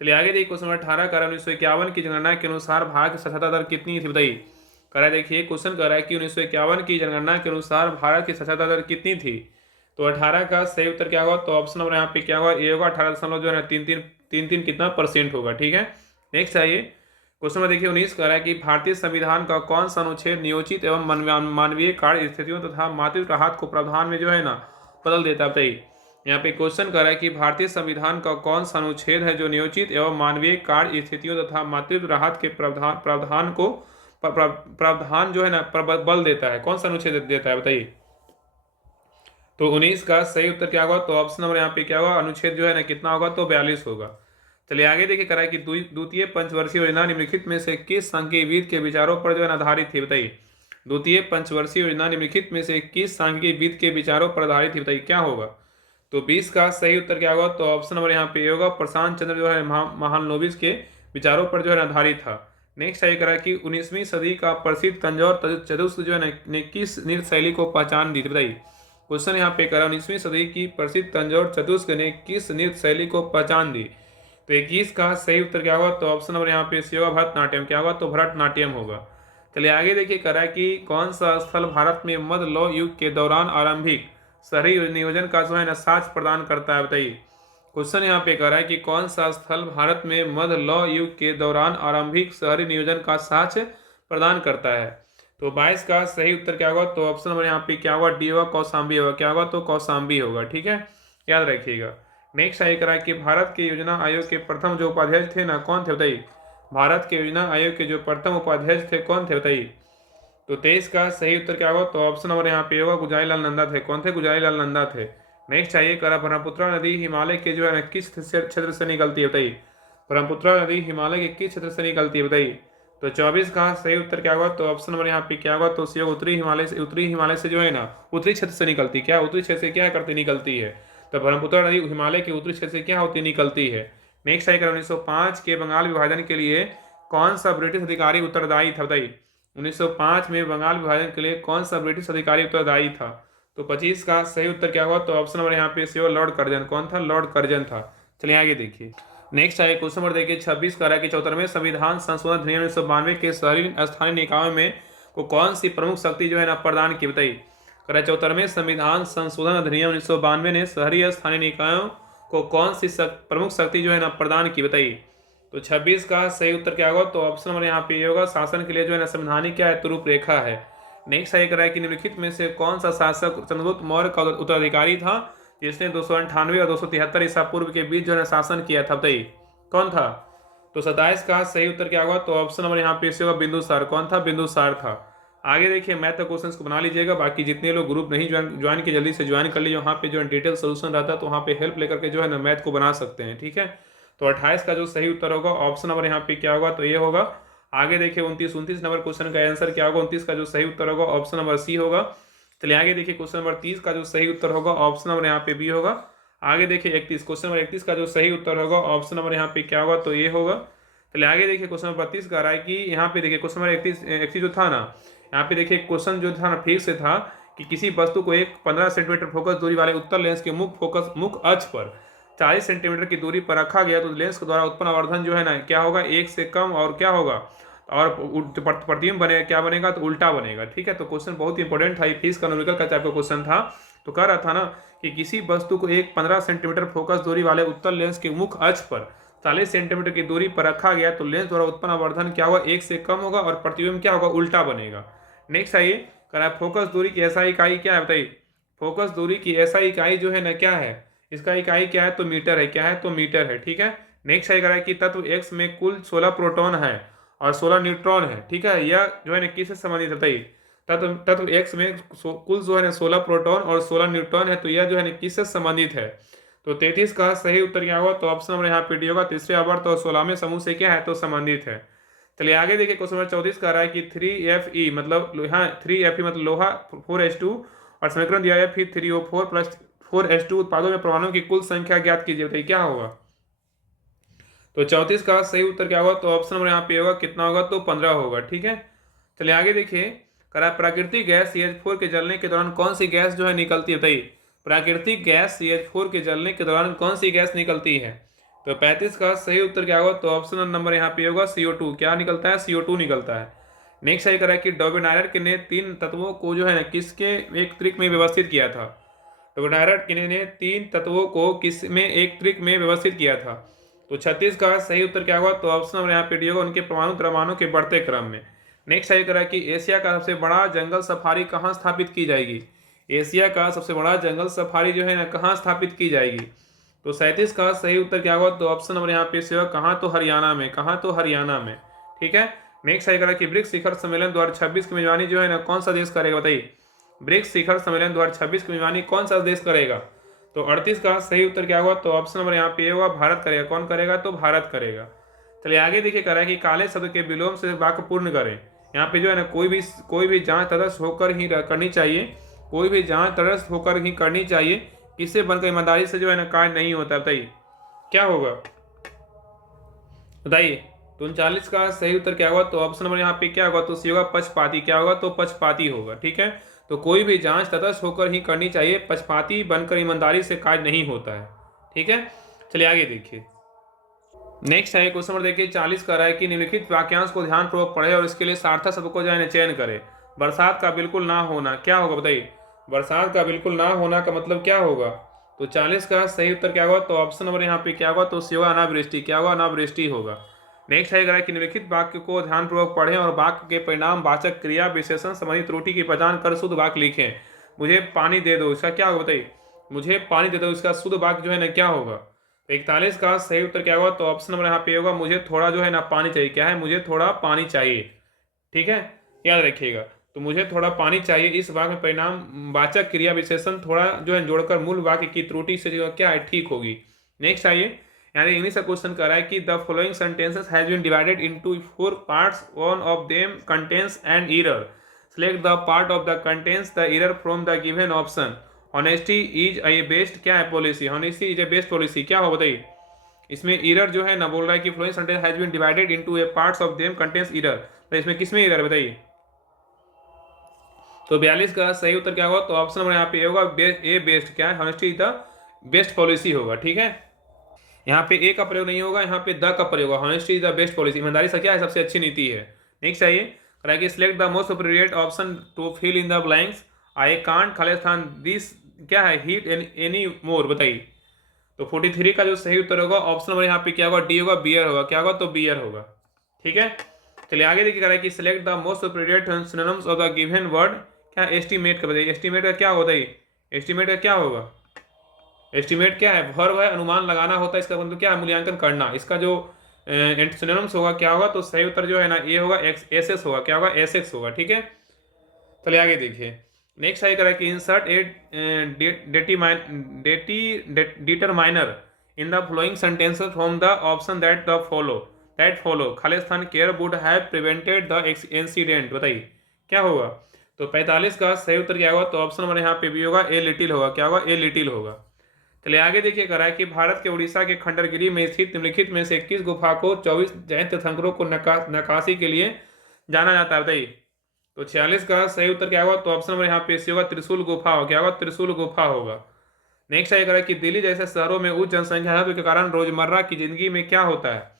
चलिए आगे देखिए। क्वेश्चन नंबर 18 कर 1951 की जनगणना के अनुसार भारत की साक्षरता दर कितनी थी? बताइए। कह रहा है, देखिए क्वेश्चन कह रहा है कि 1951 की जनगणना के अनुसार भारत की साक्षरता दर कितनी थी? तो 18 का सही उत्तर क्या होगा? तो ऑप्शन नंबर यहाँ पे क्या होगा? ए होगा। 18 जो है ना 3 कितना परसेंट होगा। ठीक है, नेक्स्ट आइए। क्वेश्चन में देखिए 19 कह रहा है कि भारतीय संविधान का कौन सा अनुच्छेद नियोजित एवं मानवीय कार्य स्थितियों तथा मातृत्व राहत को प्रावधान में जो है ना बदल देता है? बताइए। यहाँ पे क्वेश्चन कर रहा है कि भारतीय संविधान का कौन सा अनुच्छेद है जो नियोजित एवं मानवीय कार्य स्थितियों तथा मातृत्व राहत के प्रावधान को प्रावधान जो है ना बल देता है? कौन सा अनुच्छेद देता है? बताइए। तो 19 का सही उत्तर क्या होगा? तो ऑप्शन नंबर यहाँ पे क्या होगा? अनुच्छेद जो है ना कितना होगा? तो 42 होगा। चलिए आगे देखिए। करा है कि द्वितीय पंचवर्षीय योजना निम्नलिखित में से किस सांख्यिकी के विचारों पर जो है आधारित थी? बताइए। द्वितीय पंचवर्षीय योजना निम्नलिखित में से किस सांख्यिकी के विचारों पर आधारित थी? बताइए क्या होगा? तो 20 का सही उत्तर क्या होगा? तो ऑप्शन नंबर यहाँ पे होगा। प्रशांत चंद्र जो है महालनोबिस के विचारों पर जो है आधारित था। नेक्स्ट आगे करा कि 19वीं सदी का प्रसिद्ध तंजौर चतुस्क जो है ने किस नृत्य शैली को पहचान दी थी? बताइए। क्वेश्चन यहाँ पे करा 19वीं सदी की प्रसिद्ध तंजौर चतुस्क ने किस नृत्य शैली को पहचान दी? तो 21 का सही उत्तर क्या होगा? तो ऑप्शन नंबर यहाँ पे सी होगा। भरतनाट्यम क्या होगा? तो भरतनाट्यम होगा। चलिए आगे देखिए। करा कि कौन सा स्थल भारत में मध्य लौ युग के दौरान आरंभिक शहरी नियोजन का जो है ना साक्ष्य प्रदान करता है? बताइए। क्वेश्चन यहाँ पे कह रहा है कि कौन सा स्थल भारत में मध्य लौ युग के दौरान आरंभिक शहरी नियोजन का साक्ष्य प्रदान करता है? तो 22 का सही उत्तर क्या होगा? तो ऑप्शन नंबर यहाँ पे क्या होगा? डी होगा। कौशाम्बी होगा। क्या होगा? तो कौशाम्बी होगा। ठीक है, याद रखिएगा। नेक्स्ट आगे करा कि भारत के योजना आयोग के प्रथम जो उपाध्यक्ष थे ना कौन थे? बताइए। भारत के योजना आयोग के जो प्रथम उपाध्यक्ष थे कौन थे? बताइए। तो 23 का सही उत्तर क्या होगा? तो ऑप्शन नंबर यहाँ पे होगा। गुजारीलाल नंदा थे। कौन थे? गुजारीलाल नंदा थे। नेक्स्ट आइए। करा ब्रह्मपुत्र नदी हिमालय के जो है ना किस क्षेत्र से निकलती है? बताइए। ब्रह्मपुत्र नदी हिमालय के किस क्षेत्र से निकलती है? बताइए। तो 24 का सही उत्तर क्या होगा? तो ऑप्शन नंबर यहाँ पे क्या होगा? तो सी उत्तरी हिमालय से जो है ना उत्तरी क्षेत्र से निकलती। क्या उत्तरी क्षेत्र से क्या करती? निकलती है। तो ब्रह्मपुत्र नदी हिमालय के उत्तरी क्षेत्र से क्या होती? निकलती है। नेक्स्ट आइए। 1905 के बंगाल विभाजन के लिए कौन सा ब्रिटिश अधिकारी उत्तरदायी था? बताइए। 1905 में बंगाल विभाजन के लिए कौन सा ब्रिटिश अधिकारी उत्तरदायी था? तो 25 का सही उत्तर क्या होगा? तो ऑप्शन नंबर यहाँ पे सी लॉर्ड कर्जन। कौन था? लॉर्ड कर्जन था। चलिए आगे देखिए। नेक्स्ट आइए। क्वेश्चन नंबर देखिए 26 का रहा है कि 74वें संविधान संशोधन अधिनियम 1992 के शहरी स्थानीय निकायों में को कौन सी प्रमुख शक्ति जो है ना प्रदान की? बताइए। कह रहा है 74वें संविधान संशोधन अधिनियम 1992 ने शहरी स्थानीय निकायों को कौन सी प्रमुख शक्ति जो है ना प्रदान की? बताइए। तो 26 का सही उत्तर क्या होगा? तो ऑप्शन नंबर यहाँ पे ये होगा। शासन के लिए जो है ना संवैधानिक क्या है? तो रूपरेखा है। नेक्स्ट सही करा है कि निम्नलिखित में से कौन सा शासक चंद्रगुप्त मौर्य का उत्तराधिकारी था जिसने 298 और 273 ईसा पूर्व के बीच जो है शासन किया था? बताइए कौन था? तो 27 का सही उत्तर क्या होगा? तो ऑप्शन नंबर यहाँ पे से होगा बिंदुसार। कौन था? बिंदुसार था। आगे देखिए मैथ के क्वेश्चंस को बना लीजिएगा। बाकी जितने लोग ग्रुप नहीं ज्वाइन किए जल्दी से ज्वाइन कर लीजिए। वहाँ पे जो है डिटेल सोल्यूशन रहता है तो वहाँ पे हेल्प लेकर के जो है ना मैथ को बना सकते हैं। ठीक है, तो 28 का जो सही उत्तर होगा ऑप्शन नंबर यहाँ पे क्या होगा? तो ये होगा। आगे देखिए 29 नंबर क्वेश्चन का आंसर क्या होगा? 29 का जो सही उत्तर होगा ऑप्शन नंबर सी होगा। चलिए आगे देखिए क्वेश्चन नंबर 30 का जो सही उत्तर होगा ऑप्शन नंबर यहाँ पे बी होगा। आगे देखिए 31 क्वेश्चन नंबर 31 का जो सही उत्तर होगा ऑप्शन नंबर यहाँ पे क्या होगा? तो ये होगा। चलिए आगे देखिए क्वेश्चन नंबर 32 का रहा है कि यहाँ पे देखिए क्वेश्चन नंबर 31 जो था ना यहाँ पे देखिए क्वेश्चन जो था ना फिर से था कि किसी वस्तु को एक 15 सेंटीमीटर फोकस दूरी वाले उत्तल लेंस के मुख्य अक्ष पर 40 सेंटीमीटर की दूरी पर रखा गया तो लेंस के द्वारा उत्पन्न आवर्धन जो है ना क्या होगा? एक से कम और क्या होगा? और प्रतिबिंब बनेगा क्या बनेगा? तो उल्टा बनेगा। ठीक है, तो क्वेश्चन बहुत ही इंपॉर्टेंट था। फिजिक्स का न्यूमेरिकल का टाइप का क्वेश्चन था। तो कह रहा था ना कि किसी वस्तु को एक 15 सेंटीमीटर फोकस दूरी वाले उत्तल लेंस के मुख्य अक्ष पर 40 सेंटीमीटर की दूरी पर रखा गया तो लेंस द्वारा उत्पन्न आवर्धन क्या होगा? एक से कम होगा और प्रतिबिंब क्या होगा? उल्टा बनेगा। नेक्स्ट आइए। कह रहा है फोकस दूरी की ऐसा इकाई क्या है? बताइए। फोकस दूरी की ऐसा इकाई जो है ना क्या है? इसका इकाई क्या है? तो मीटर है। क्या है? तो मीटर है। ठीक है, नेक्स्ट है कह रहा है कि तत्व एक्स में कुल 16 प्रोटॉन है और 16 न्यूट्रॉन है। ठीक है, यह जो है ना किससे संबंधित है बताइए। तत्व तत्व एक्स में कुल जो है ना 16 प्रोटॉन और 16 न्यूट्रॉन है, तो यह जो है ना किससे संबंधित है। तो 33 का सही उत्तर क्या होगा, तो ऑप्शन नंबर यहाँ पे डी होगा। तीसरे आवर्त और 16वें समूह से क्या है, तो संबंधित है। चलिए आगे देखिए, क्वेश्चन नंबर 34 कह रहा है कि 3Fe मतलब यहाँ 3Fe मतलब लोहा 4H2 और समीकरण दिया है फिर 3O4 प्लस 4H2 उत्पादों में परमाणुओं की कुल संख्या ज्ञात कीजिए, बताइए क्या होगा। तो 34 का सही उत्तर क्या होगा, तो ऑप्शन नंबर यहाँ पे होगा कितना होगा, तो 15 होगा। ठीक है, चलिए आगे देखिए, कह रहा है प्राकृतिक गैस CH4 के जलने के दौरान कौन सी गैस जो है निकलती है, बताइए। प्राकृतिक गैस CH4 के जलने के दौरान कौन सी गैस निकलती है। तो 35 का सही उत्तर क्या होगा, तो ऑप्शन नंबर यहाँ पे होगा CO2। क्या निकलता है, CO2 निकलता है। नेक्स्ट सही करा कि डोबेनायरट ने 3 तत्वों को जो है ना किसके एक त्रिक में व्यवस्थित किया था। डोबेनायरट ने 3 तत्वों को किस में एक त्रिक में व्यवस्थित किया था। तो 36 का सही उत्तर क्या होगा, तो ऑप्शन नंबर यहाँ पे डी होगा, उनके परमाणु द्रव्यमानों के बढ़ते क्रम में। नेक्स्ट सही करा कि एशिया का सबसे बड़ा जंगल सफारी कहाँ स्थापित की जाएगी। एशिया का सबसे बड़ा जंगल सफारी जो है ना कहाँ स्थापित की जाएगी। तो 37 का सही उत्तर क्या होगा, तो ऑप्शन नंबर यहाँ पे से होगा कहाँ, तो हरियाणा में। कहाँ, तो हरियाणा में। ठीक है, नेक्स्ट सही करा कि ब्रिक्स शिखर सम्मेलन 2026 की मेजबानी जो है ना कौन सा देश करेगा, बताइए। ब्रिक्स शिखर सम्मेलन 2026 की मेजबानी कौन सा देश करेगा। तो 38 का सही उत्तर क्या होगा, तो ऑप्शन नंबर यहाँ पे होगा भारत करेगा। कौन करेगा, तो भारत करेगा। चलिए आगे देखिए, कह रहा है कि काले शब्द के विलोम से वाक्य पूर्ण करें। यहाँ पे जो है ना कोई भी जांच तटस्थ होकर ही करनी चाहिए। कोई भी जांच तटस्थ होकर ही करनी चाहिए। किससे बनकर ईमानदारी से जो है ना कार्य नहीं होता, बताइए क्या होगा, बताइए। तो 39 का सही उत्तर क्या होगा, तो ऑप्शन नंबर यहाँ पे क्या होगा, तो सी होगा पक्षपाती। क्या होगा, तो पक्षपाती होगा। ठीक है, तो कोई भी जांच तटस्थ होकर ही करनी चाहिए, पक्षपाती बनकर ईमानदारी से कार्य नहीं होता है। ठीक है, चलिए आगे देखिए। नेक्स्ट है क्वेश्चन नंबर देखिए 40 का रहा है कि निम्नलिखित वाक्यांश को ध्यानपूर्वक पढ़े और इसके लिए सार्थक शब्द को जो है चयन करे। बरसात का बिल्कुल ना होना क्या होगा, बताइए। बरसात का बिल्कुल ना होना का मतलब क्या होगा। तो 40 का सही उत्तर क्या होगा, तो ऑप्शन नंबर यहाँ पे क्या होगा, तो सी होगा अनावृष्टि। क्या होगा, अनावृष्टि होगा। नेक्स्ट है कि निम्नलिखित वाक्य को ध्यानपूर्वक पढ़ें और वाक्य के परिणाम वाचक क्रिया विशेषण संबंधी त्रुटि की पहचान कर शुद्ध वाक्य लिखें। मुझे पानी दे दो, इसका क्या होगा, बताइए। मुझे पानी दे दो, इसका शुद्ध वाक्य जो है ना क्या होगा। तो 41 का सही उत्तर क्या होगा, तो ऑप्शन नंबर यहाँ पे होगा मुझे थोड़ा जो है ना पानी चाहिए। क्या है, मुझे थोड़ा पानी चाहिए। ठीक है, याद रखिएगा। तो मुझे थोड़ा पानी चाहिए, इस वाक्य में परिणाम वाचक क्रिया विशेषण थोड़ा जो है जोड़कर मूल वाक्य की त्रुटि से जो क्या है ठीक होगी। नेक्स्ट आइए, यानी इंग्लिश का क्वेश्चन कर रहा है कि the following sentences has been divided into 4 parts, one of them contains an error. Select the part of the contains the error from the given option. Honesty is a best क्या है policy. Honesty is a best policy क्या हो, बताइए। इसमें error जो है ना बोल रहा है कि following sentence has been divided into a parts of them contains error. तो इसमें किसमें एरर, बताइए। तो 42 का सही उत्तर क्या होगा, तो ऑप्शन नंबर यहाँ पे होगा ए बेस्ट। क्या है, honesty is the best policy होगा। ठीक है, यहाँ पे ए का प्रयोग नहीं होगा, यहाँ पे द का प्रयोग होगा। Honesty is the best policy, ईमानदारी से क्या है सबसे अच्छी नीति है। नेक्स्ट आइए, कि select the most appropriate option to fill in the blanks. I can't खाली स्थान दिस क्या है हीट एनी मोर, बताइए। तो 43 का जो सही उत्तर होगा ऑप्शन नंबर यहाँ पे क्या होगा, डी होगा बियर होगा। क्या होगा, तो बियर होगा। ठीक है, चलिए आगे देखिए, कह रहा है कि select the most appropriate synonyms of the given word. क्या एस्टीमेट का, बताइए। एस्टीमेट का क्या होता है, एस्टीमेट का क्या होगा। एस्टीमेट क्या है, वर्ब है, अनुमान लगाना होता है। इसका मतलब क्या है, मूल्यांकन करना। इसका जो सिनोनिम्स होगा क्या होगा, तो सही उत्तर जो है ना ये होगा एस एस होगा। क्या होगा, एस एक्स होगा। ठीक है, चलिए आगे देखिए। नेक्स्ट है करा कि insert A determiner in the flowing sentences from the option that follow खाली स्थान care would have prevented the incident, बताइए क्या होगा। तो 45 का सही उत्तर क्या होगा, तो ऑप्शन नंबर यहाँ पे भी होगा ए लिटिल होगा। क्या होगा, ए लिटिल होगा। चलिए आगे देखिए, करा है कि भारत के उड़ीसा के खंडरगिरी में स्थित निम्नलिखित में से 21 गुफा को 24 जैन तीर्थंकरों को नक्काशी के लिए जाना जाता है, बताइए। तो 46 का सही उत्तर क्या होगा, तो ऑप्शन नंबर यहाँ पे होगा त्रिशूल गुफा होगा। क्या होगा, त्रिशूल गुफा होगा। नेक्स्ट है कि दिल्ली जैसे शहरों में उच्च जनसंख्या है के कारण रोजमर्रा की जिंदगी में क्या होता है।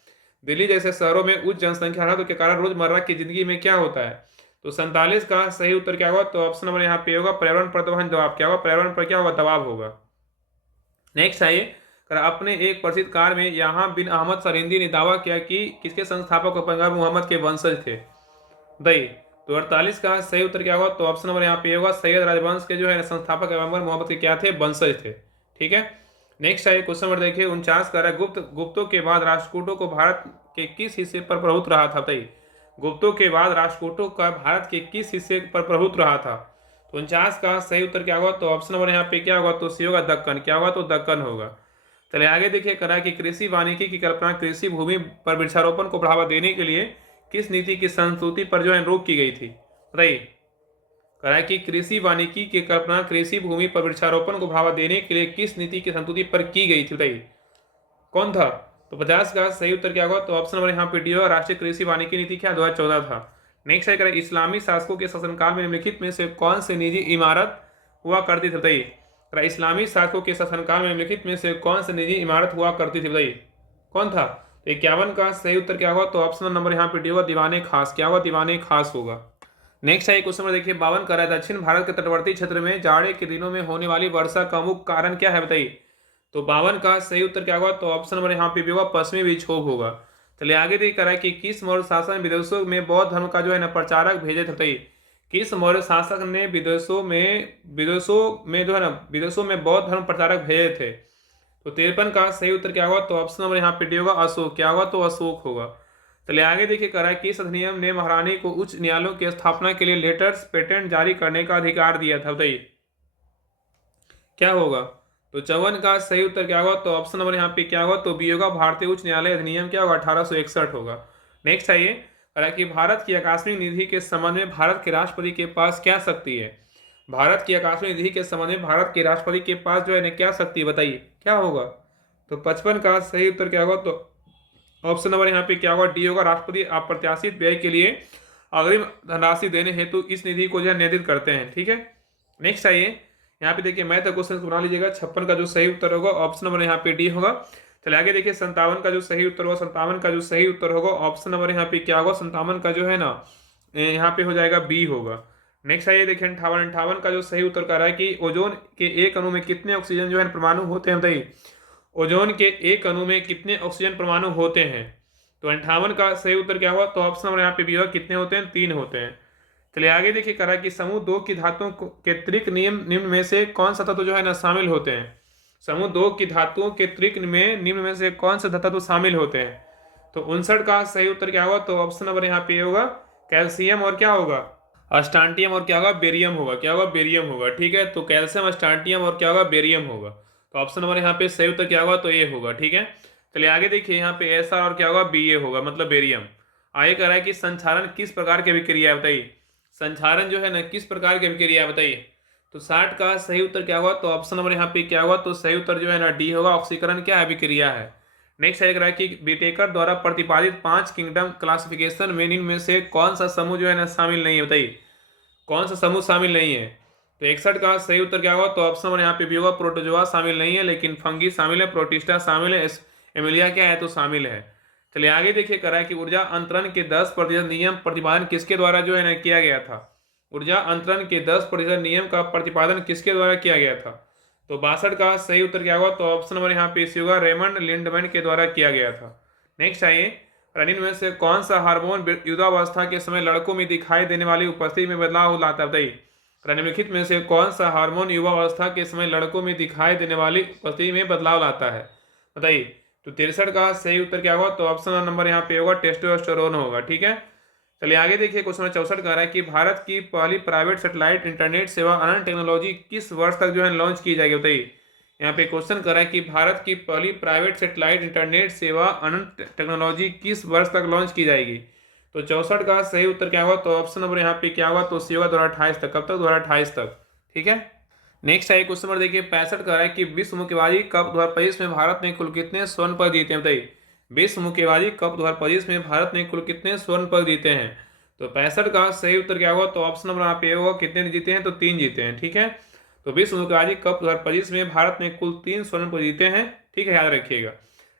दिल्ली जैसे शहरों में उच्च जनसंख्या है के कारण रोजमर्रा की जिंदगी में क्या होता है। तो 47 का सही उत्तर क्या होगा, तो ऑप्शन नंबर यहाँ पे होगा पर्यावरण पर दबाव। क्या होगा, पर्यावरण पर क्या होगा, दबाव होगा। नेक्स्ट है अपने एक प्रसिद्ध कार में यहाँ बिन अहमद सरिंदी ने दावा किया कि किसके संस्थापक पैगंबर मोहम्मद के वंशज थे, दई। तो 48 का सही उत्तर क्या होगा, तो ऑप्शन नंबर यहाँ पे होगा सैयद राजवंश के जो है संस्थापक पैगंबर मोहम्मद के क्या थे, वंशज थे। ठीक है, नेक्स्ट है क्वेश्चन नंबर देखिए 49 का गुप्तों के बाद राष्ट्रकूटों को भारत के किस हिस्से पर प्रभुत्व रहा था, बताइए। गुप्तों के बाद राष्ट्रकूटों का भारत के किस हिस्से पर प्रभुत्व रहा था? तो 49 का सही उत्तर क्या होगा? तो ऑप्शन नंबर यहाँ पे क्या होगा? तो सी होगा दक्कन। क्या होगा? तो दक्कन होगा। चलिए आगे देखिए, करा कि कृषि वानिकी की कल्पना कृषि भूमि पर वृक्षारोपण को बढ़ावा देने के लिए किस नीति की संस्तुति पर जो है रोक की गई थी? बताइए। करा कि कृषि वानिकी की कल्पना कृषि भूमि पर वृक्षारोपण को बढ़ावा देने के लिए किस नीति की संस्तुति पर की गई थी? बताइए कौन था? तो 50 का सही उत्तर क्या होगा? तो ऑप्शन नंबर यहाँ पे डी होगा, राष्ट्रीय कृषि वानिकी नीति क्या 2014 था। नेक्स्ट है करें, इस्लामी शासकों के शासनकाल में निम्नलिखित में से कौन सी निजी इमारत हुआ करती थी? बताइए। इस्लामी शासकों के शासनकाल में निम्नलिखित में से कौन सी निजी इमारत हुआ करती थी? बताइए कौन था? तो 51 का सही उत्तर क्या होगा? तो ऑप्शन नंबर यहाँ पे डी होगा, दीवाने खास। क्या होगा? दीवाने खास होगा। नेक्स्ट है क्वेश्चन नंबर देखिए 52 का, दक्षिण भारत के तटवर्ती क्षेत्र में जाड़े के दिनों में होने वाली वर्षा का मुख्य कारण क्या है? बताइए। तो 52 का सही उत्तर क्या होगा? तो ऑप्शन नंबर यहाँ पे भी होगा, पश्चिमी विक्षोभ होगा। चलिए आगे देखिए करा कि किस मौर्य शासक विदेशों में बौद्ध धर्म का जो है ना प्रचारक भेजे थे? बताइए किस मौर्य शासक ने विदेशों में बौद्ध धर्म प्रचारक भेजे थे? तो 53 का सही उत्तर क्या होगा? तो ऑप्शन नंबर यहाँ पे डी होगा, अशोक। क्या होगा? तो अशोक होगा। चलिए आगे देखिए करा किस अधिनियम ने महारानी को उच्च न्यायालयों की स्थापना के लिए लेटर्स पेटेंट जारी करने का अधिकार दिया था? बताइए क्या होगा? तो 54 का सही उत्तर क्या होगा? तो ऑप्शन नंबर यहाँ पे क्या होगा? तो बी होगा, भारतीय उच्च न्यायालय अधिनियम क्या होगा? 1861 होगा। नेक्स्ट है ये कि भारत की आकस्मिक निधि के संबंध में भारत के राष्ट्रपति के पास क्या शक्ति है? भारत की आकस्मिक निधि के संबंध में भारत के राष्ट्रपति के पास जो है ना क्या शक्ति? बताइए क्या होगा? तो 55 का सही उत्तर क्या होगा? तो ऑप्शन नंबर यहाँ पे क्या होगा? डी होगा, राष्ट्रपति अप्रत्याशित व्यय के लिए अग्रिम धनराशि देने हेतु इस निधि को जो है नियंत्रित करते हैं। ठीक है। नेक्स्ट आइए यहाँ पे देखिए मैथ क्वेश्चन बना लीजिएगा। 56 का जो सही उत्तर होगा ऑप्शन नंबर यहाँ पे डी होगा। चलिए आगे देखिए 57 का जो सही उत्तर होगा, 57 का जो सही उत्तर होगा ऑप्शन नंबर यहाँ पे क्या होगा? 57 का जो है ना यहाँ पे हो जाएगा बी होगा। नेक्स्ट आइए देखिए 58 का जो सही उत्तर कर रहा है कि ओजोन के एक अणु में कितने ऑक्सीजन जो है परमाणु होते हैं? बताइए ओजोन के एक अणु में कितने ऑक्सीजन परमाणु होते हैं? तो 58 का सही उत्तर क्या हुआ? तो ऑप्शन नंबर यहाँ पे भी होगा, कितने होते हैं? 3 होते हैं। चलिए आगे देखिए करा कि समूह 2 की धातुओं के त्रिक नियम निम्न में से कौन सा तत्व जो है ना शामिल होते हैं? समूह 2 की धातुओं के त्रिक में निम्न में से कौन सा तत्व शामिल होते हैं? तो 59 का सही उत्तर क्या होगा? तो ऑप्शन नंबर यहाँ पे होगा, कैल्शियम और क्या होगा? अस्टांटियम और क्या होगा? बेरियम होगा। क्या होगा? बेरियम होगा। ठीक है। तो कैल्शियम, अस्टांटियम और क्या होगा? बेरियम होगा। तो ऑप्शन नंबर यहाँ पे सही उत्तर क्या होगा? तो ए होगा। ठीक है। चलिए आगे देखिए यहाँ पे ऐसा और क्या होगा? बी ए होगा, मतलब बेरियम। आगे कह रहा है कि संचारण किस प्रकार की अभिक्रिया है? बताइए संचारण जो है ना किस प्रकार की अभिक्रिया है? बताइए। तो 60 का सही उत्तर क्या होगा? तो ऑप्शन नंबर यहाँ पे क्या होगा? तो सही उत्तर जो है ना डी होगा, ऑक्सीकरण क्या अभिक्रिया है। नेक्स्ट है कि विटेकर द्वारा प्रतिपादित 5 किंगडम क्लासिफिकेशन में इनमें से कौन सा समूह जो है ना शामिल नहीं है? बताइए कौन सा समूह शामिल नहीं है? तो 61 का सही उत्तर क्या होगा? तो ऑप्शन नंबर यहाँ पे भी होगा, प्रोटोजोआ शामिल नहीं है, लेकिन फंगी शामिल है, प्रोटिस्टा शामिल है, एमिलिया क्या है? तो शामिल है। चलिए आगे देखिए करा है कि ऊर्जा अंतरण के 10% नियम प्रतिपादन किसके द्वारा जो है ना किया गया था? ऊर्जा अंतरण के 10% नियम का प्रतिपादन किसके द्वारा किया गया था? तो 62 का सही उत्तर क्या होगा? तो ऑप्शन नंबर यहाँ पे इसी होगा, रेमंड लिंडमैन के द्वारा किया गया था। नेक्स्ट आइए, रनिन में से कौन सा हार्मोन युद्धावस्था के समय लड़कों में दिखाई देने वाली उपस्थिति में बदलाव लाता है? बताइए निम्नलिखित में से कौन सा हार्मोन युवावस्था के समय लड़कों में दिखाई देने वाली उपस्थिति में बदलाव लाता है? बताइए। तो 63 का सही उत्तर क्या होगा? तो ऑप्शन नंबर यहाँ पे होगा, टेस्टोस्टेरोन होगा। ठीक है। चलिए आगे देखिए क्वेश्चन नंबर 64 कह रहा है कि भारत की पहली प्राइवेट सैटेलाइट इंटरनेट सेवा अनंत टेक्नोलॉजी किस वर्ष तक जो है लॉन्च की जाएगी? बताइए यहाँ पे क्वेश्चन कर रहा है कि भारत की पहली प्राइवेट सैटेलाइट इंटरनेट सेवा अनंत टेक्नोलॉजी किस वर्ष तक लॉन्च की जाएगी? तो 64 का सही उत्तर क्या होगा? तो ऑप्शन नंबर यहाँ पे क्या होगा? तो सी होगा 2028 तक। कब तक? 2028 तक। ठीक है। नेक्स्ट है क्वेश्चन नंबर देखिए 65 का है कि विश्व मुक्केबाजी कप 2025 में भारत ने कुल कितने स्वर्ण पदक जीते हैं? बताइए विश्व मुक्केबाजी कप 2025 में भारत ने कुल कितने स्वर्ण पदक जीते हैं? तो 65 का सही उत्तर क्या होगा? तो ऑप्शन नंबर यहाँ पे होगा, कितने जीते हैं? तो 3 जीते हैं। ठीक है। तो विश्व मुक्केबाजी कप 2025 में भारत ने कुल 3 स्वर्ण पदक जीते हैं। ठीक है, याद रखिएगा।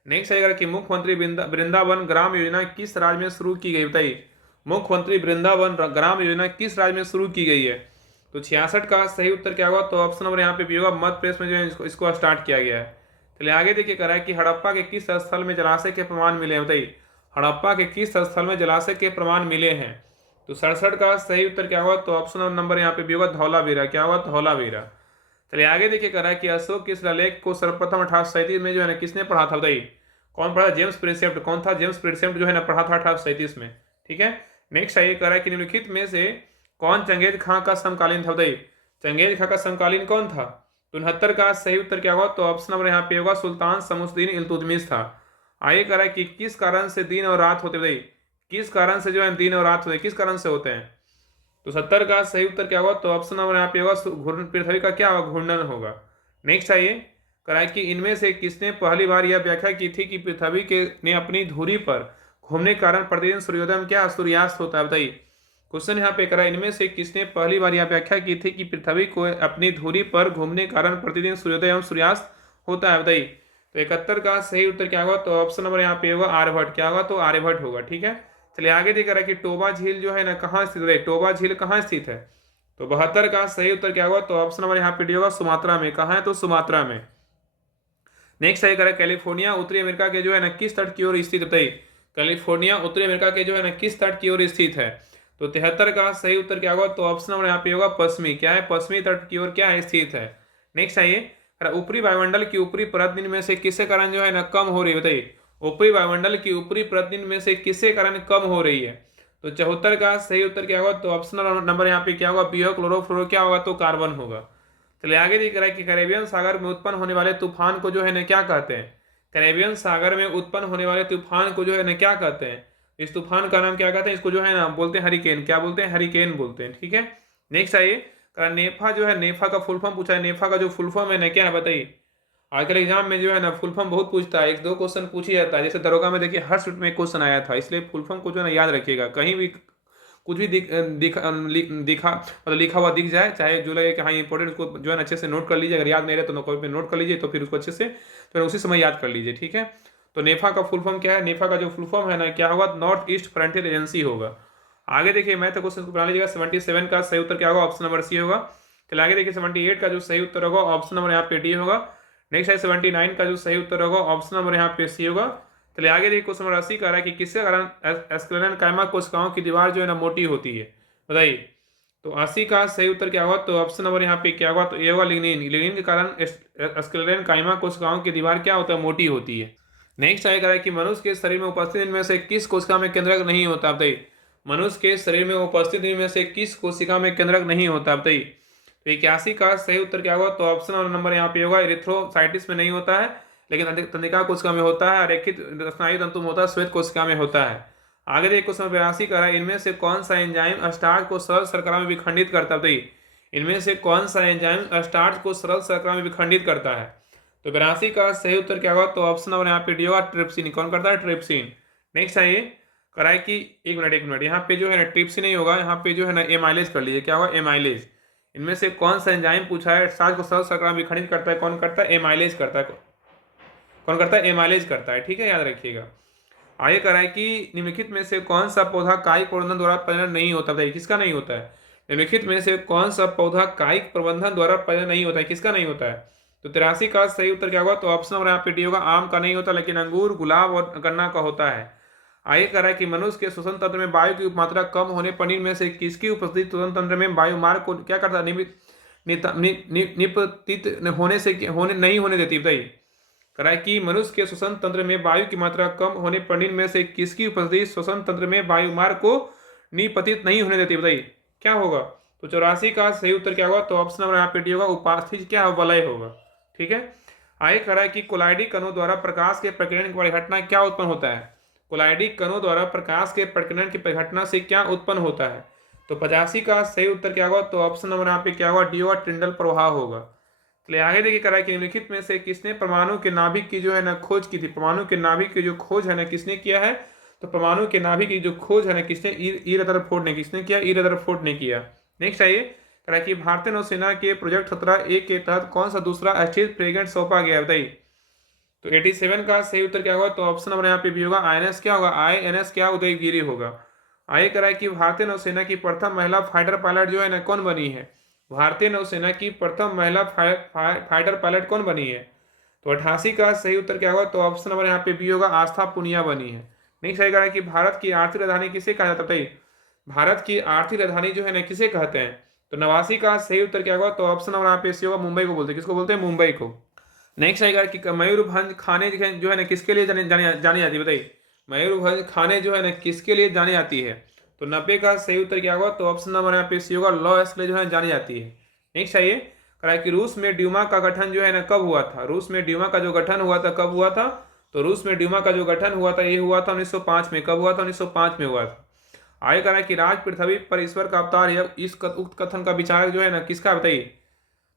नेक्स्ट आएगा कि मुख्यमंत्री वृंदावन ग्राम योजना किस राज्य में शुरू की गई? बताइए मुख्यमंत्री वृंदावन ग्राम योजना किस राज्य में शुरू की गई है? तो 66 का सही उत्तर क्या होगा? तो ऑप्शन नंबर यहाँ पे भी होगा, मध्य प्रदेश में जो है इसको स्टार्ट किया गया है। चलिए आगे देखिए करा है कि हड़प्पा के किस स्थल में जलाशय के प्रमाण मिले हैं? बताइए हड़प्पा के किस स्थल में जलाशय के प्रमाण मिले हैं? तो 67 का सही उत्तर क्या होगा? तो ऑप्शन नंबर यहाँ पे भी होगा, धौलावीरा। क्या होगा? धौलावीरा। चलिए आगे देखिए करा है कि अशोक के शिलालेख को सर्वप्रथम 1837 में जो है ना किसने पढ़ा था? बताइए कौन पढ़ा? जेम्स प्रिंसेप्ट। कौन था? जेम्स प्रिंसेप्ट जो है ना पढ़ा था 1837 में। ठीक है। नेक्स्ट है ये कह रहा है कि निम्नलिखित में से कौन चंगेज खां का समकालीन था, बताइए चंगेज खां का समकालीन कौन था। तो 69 का सही उत्तर क्या होगा, तो ऑप्शन नंबर यहाँ पे होगा सुल्तान शमसुद्दीन इल्तुतमिश था। आगे कह रहा है कि किस कारण से दिन और रात होते, बताइए किस कारण से जो है दिन और रात होते, किस कारण से होते हैं। तो 70 का सही उत्तर क्या होगा, तो ऑप्शन नंबर यहाँ पे होगा पृथ्वी का क्या होगा, घूर्णन होगा। नेक्स्ट आइए कह रहा है कि इनमें से किसने पहली बार यह व्याख्या की थी कि पृथ्वी के ने अपनी धुरी पर घूमने के कारण प्रतिदिन सूर्योदय में क्या सूर्यास्त होता है, बताइए। क्वेश्चन यहाँ पे करा इनमें से किसने पहली बार यह व्याख्या की थी कि पृथ्वी को अपनी धुरी पर घूमने के कारण प्रतिदिन सूर्योदय एवं सूर्यास्त होता है, बताइए। तो 71 का सही उत्तर क्या होगा, तो ऑप्शन नंबर यहाँ पे होगा आर्यभट्ट, क्या होगा, तो आर्यभट्ट होगा। ठीक है, चलिए आगे देख रहा है कि टोबा झील जो है ना कहाँ स्थित है, टोबा झील कहाँ स्थित है। तो 72 का सही उत्तर क्या होगा, तो ऑप्शन नंबर यहाँ पे डी होगा सुमात्रा में, कहाँ है, तो सुमात्रा में। नेक्स्ट है करें कैलिफोर्निया उत्तरी अमेरिका के जो है ना किस तट की ओर स्थित, बताइए कैलिफोर्निया उत्तरी अमेरिका के जो है ना किस तट की ओर स्थित है। तो 73 का सही उत्तर क्या होगा, तो ऑप्शन नंबर यहाँ पे होगा पश्चिमी, क्या है, पश्चिमी तट की ओर क्या है, स्थित है। नेक्स्ट आइए ऊपरी वायुमंडल की ऊपरी परत दिन में से किसके कारण जो है ना कम हो रही है, बताइए ऊपरी वायुमंडल की ऊपरी परत दिन में से किसके कारण कम हो रही है। तो 74 का सही उत्तर क्या होगा, तो ऑप्शन नंबर यहाँ पे क्या होगा, बीओ क्लोरोफ्लोरो क्या होगा, तो कार्बन होगा। चलिए आगे दिख रहा है कि कैरेबियन सागर में उत्पन्न होने वाले तूफान को जो है ना क्या कहते हैं। कैरेबियन सागर में उत्पन्न होने वाले तूफान को जो है ना क्या कहते हैं, इस तूफान का नाम क्या कहते हैं, इसको जो है ना बोलते हैं हरिकेन, क्या बोलते हैं, हरिकेन बोलते हैं। ठीक है, नेक्स्ट आइए नेफा जो है, नेफा का फुल फॉर्म पूछा है, नेफा का जो फुल फॉर्म है ना क्या है, बताइए। आजकल एग्जाम में जो है ना फुल फॉर्म बहुत पूछता है, एक दो क्वेश्चन पूछ ही जाता है, जैसे दरोगा में देखिए हर शिफ्ट में क्वेश्चन आया था, इसलिए फुल फॉर्म को जो है ना याद रखिएगा, कहीं भी कुछ भी दिखा मतलब लिखा हुआ दिख जाए, चाहे जो लगे कि हाँ इंपॉर्टेंट, उसको जो है ना अच्छे से नोट कर लीजिए, अगर याद नहीं रहे तो कॉपी पे नोट कर लीजिए, तो फिर उसको अच्छे से तो उसी समय याद कर लीजिए। ठीक है, तो नेफा का फुल फॉर्म क्या है, नेफा का जो फुल फॉर्म है ना क्या होगा, नॉर्थ ईस्ट फ्रंटियर एजेंसी होगा। आगे देखिए मैथ क्वेश्चन को बना लीजिएगा, 77 का सही उत्तर क्या होगा, ऑप्शन नंबर सी होगा। चलिए आगे देखिए 78 का जो सही उत्तर होगा ऑप्शन नंबर यहाँ पे डी होगा। नेक्स्ट है 79 का जो सही उत्तर होगा ऑप्शन नंबर यहाँ पे सी होगा। चलिए आगे देखिए क्वेश्चन नंबर 80 का रहा है कि किसके कारण एस्क्लेरन कायमा कोशिकाओं की दीवार जो है ना मोटी होती है, बताइए। तो 80 का सही उत्तर क्या होगा, तो ऑप्शन नंबर यहाँ पे क्या होगा, तो ये होगा लिग्निन, लिग्निन के कारण एस्क्लेरन कायमा कोशिकाओं की दीवार क्या होता है, मोटी होती है। नेक्स्ट आएगा कि मनुष्य के शरीर में उपस्थित इनमें से किस कोशिका में केंद्रक नहीं होता, बताइए मनुष्य के शरीर में उपस्थित इनमें से किस कोशिका में केंद्रक नहीं होता, बताइए। तो 81 का सही उत्तर क्या होगा, तो ऑप्शन नंबर यहाँ पे होगा इरिथ्रोसाइटिस में नहीं होता है, लेकिन तंत्रिका कोशिका में होता है, रेखित स्नायु तंतु में होता है, श्वेत कोशिका में होता है। आगे देखिए क्वेश्चन 82 का है इनमें से कौन सा एंजाइम स्टार्च को सरल शर्करा में विखंडित करता है, बताइए इनमें से कौन सा एंजाइम स्टार्च को सरल शर्करा में विखंडित करता है। तो 82 का सही उत्तर क्या होगा, तो ऑप्शन नंबर यहाँ पे डी होगा ट्रिप्सिन, कौन करता है, ट्रिप्सिन। नेक्स्ट आइए कराए कि एक मिनट यहाँ पे जो है ना ट्रिप्सिन नहीं होगा, यहाँ पे जो है ना एमाइलेज कर लीजिए, क्या होगा, एमाइलेज। इनमें से कौन सा एंजाइम पूछा है स्टार्च को सरल शर्करा में विखंडित करता है, कौन करता है, एमाइलेज करता है, कौन करता है, एमाइलेज करता है। ठीक है, याद रखिएगा। आगे कह रहा है कि निम्नलिखित में से कौन सा पौधा कायिक प्रबंधन द्वारा प्रजनन नहीं होता, बताइए किसका नहीं होता है। निम्नलिखित में से कौन सा पौधा कायिक प्रबंधन द्वारा प्रजनन नहीं होता है, किसका नहीं होता है। तो 83 का सही उत्तर क्या होगा, तो ऑप्शन नंबर यहाँ पे डी होगा, आम का नहीं होता, लेकिन अंगूर, गुलाब और गन्ना का होता है। आगे कह रहा है कि मनुष्य के श्वसन तंत्र में वायु की मात्रा कम होने पर निम्न में से किसकी उपस्थिति श्वसन तंत्र में वायु मार्ग को क्या करता है, निपतित होने नहीं होने देती, बताइए। कह रहा है कि मनुष्य के श्वसन तंत्र में वायु की मात्रा कम होने पर निम्न में से किसकी उपस्थिति श्वसन तंत्र में वायु मार्ग को निपतित नहीं होने देती, बताइए क्या होगा। तो 84 का सही उत्तर क्या होगा, तो ऑप्शन नंबर यहाँ पे डी होगा, उपास्थिति क्या वलय होगा। ठीक है, आगे कह रहा है कि कोलाइडी कणों द्वारा प्रकाश के प्रकीर्णन की परिघटना क्या उत्पन्न होता है। कोलाइडी कणों द्वारा प्रकाश के प्रकीर्णन की परिघटना से क्या उत्पन्न होता है। तो 85 का सही उत्तर क्या होगा, तो ऑप्शन नंबर यहाँ पे क्या होगा, डी होगा, टिंडल प्रवाह होगा। चलिए आगे देखिए करा कि निम्नलिखित में से किसने परमाणु के नाभिक की जो है ना खोज की थी, परमाणु के नाभिक की जो खोज है ना किसने किया है। तो परमाणु के नाभिक की जो खोज है ना किसने, ई रदरफोर्ड ने, किसने किया, ई रदरफोर्ड ने किया। नेक्स्ट आइए करा कि भारतीय नौसेना के प्रोजेक्ट 17A के तहत कौन सा दूसरा स्टेज फ्रेगेंट सौंपा गया, बताइए। तो 87 का सही उत्तर क्या होगा, तो ऑप्शन नंबर यहाँ पे भी होगा, INS क्या होगा, INS क्या उदयगिरी होगा। आगे करा है कि भारतीय नौसेना की प्रथम महिला फाइटर पायलट जो है ना कौन बनी है। भारतीय नौसेना की प्रथम महिला फाइटर पायलट कौन बनी है। तो 88 का सही उत्तर क्या होगा, तो ऑप्शन नंबर यहाँ पे बी होगा, आस्था पुनिया बनी है। नेक्स्ट आएगा कि भारत की आर्थिक राजधानी किसे कहा जाता है, भारत की आर्थिक राजधानी जो है ना किसे कहते हैं। तो 89 का सही उत्तर क्या होगा, तो ऑप्शन नंबर यहाँ पे सी होगा, मुंबई को बोलते हैं, किसको बोलते हैं, मुंबई को। नेक्स्ट आएगा कि मयूरभंज खाने जो है ना किसके लिए जानी जाती है, बताइए मयूरभंज खाने जो है ना किसके लिए जानी जाती है। तो 90 का सही उत्तर क्या होगा, तो ऑप्शन नंबर यहाँ पे सी होगा, लॉ एस्कले जो है जानी जाती है। नेक्स्ट है ये कह कि रूस में ड्यूमा का गठन जो है ना कब हुआ था। रूस में ड्यूमा का जो गठन हुआ था कब हुआ था, तो रूस में ड्यूमा का जो गठन हुआ था ये हुआ था 1905 में। कब हुआ था, 1905 में हुआ था। आगे कह रहा है कि राज पृथ्वी पर ईश्वर का अवतार है, इस उक्त कथन का विचारक जो है ना किसका, बताइए।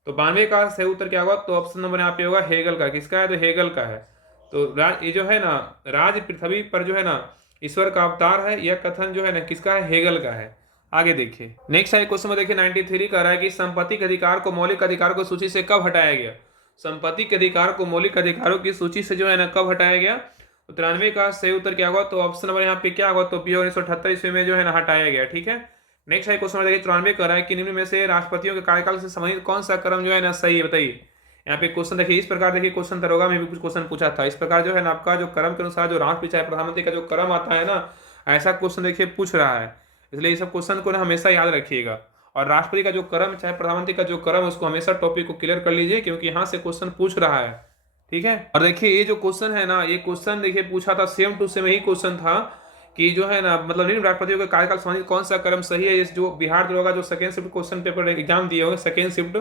तो 92 का सही उत्तर क्या होगा, तो ऑप्शन नंबर यहाँ पे होगा हेगल का। किसका है, तो हेगल का है। तो राज ये जो है ना राज पृथ्वी पर जो है ना ईश्वर का अवतार है, यह कथन जो है ना किसका है, हेगल का है। आगे देखिए नेक्स्ट है क्वेश्चन में देखिए 93 का रहा है कि संपत्ति के अधिकार को मौलिक अधिकारों की सूची से कब हटाया गया। संपत्ति के अधिकार को मौलिक अधिकारों की सूची से जो है ना कब हटाया गया। तो 93 का सही उत्तर क्या होगा, तो ऑप्शन नंबर यहाँ पे क्या होगा, तो पी 1978 ईस्वी में जो है ना हटाया गया। ठीक है। नेक्स्ट है क्वेश्चन देखिए 94 का रहा है कि निम्न में से राष्ट्रपतियों के कार्यकाल से संबंधित कौन सा क्रम जो है ना सही है, बताइए। यहाँ पे क्वेश्चन देखिए इस प्रकार, देखिए क्वेश्चन दरोगा में भी कुछ क्वेश्चन पूछा था इस प्रकार जो है ना आपका जो क्रम के अनुसार जो राष्ट्रपति चाहे प्रधानमंत्री का जो क्रम आता है ना, ऐसा क्वेश्चन देखिए पूछ रहा है। इसलिए इस सब क्वेश्चन को ना हमेशा याद रखिएगा। और राष्ट्रपति का जो क्रम चाहे प्रधानमंत्री का जो क्रम, उसको हमेशा टॉपिक को क्लियर कर लीजिए, क्योंकि यहाँ से क्वेश्चन पूछ रहा है। ठीक है। और देखिए ये जो क्वेश्चन है ना, ये क्वेश्चन देखिए पूछा था सेम टू सेम, यही क्वेश्चन था कि जो है ना मतलब निम्न राष्ट्रपतियों के कार्यकाल संबंधित कौन सा क्रम सही है। इस जो बिहार दरोगा जो second shift question paper exam दिए होंगे सेकेंड शिफ्ट,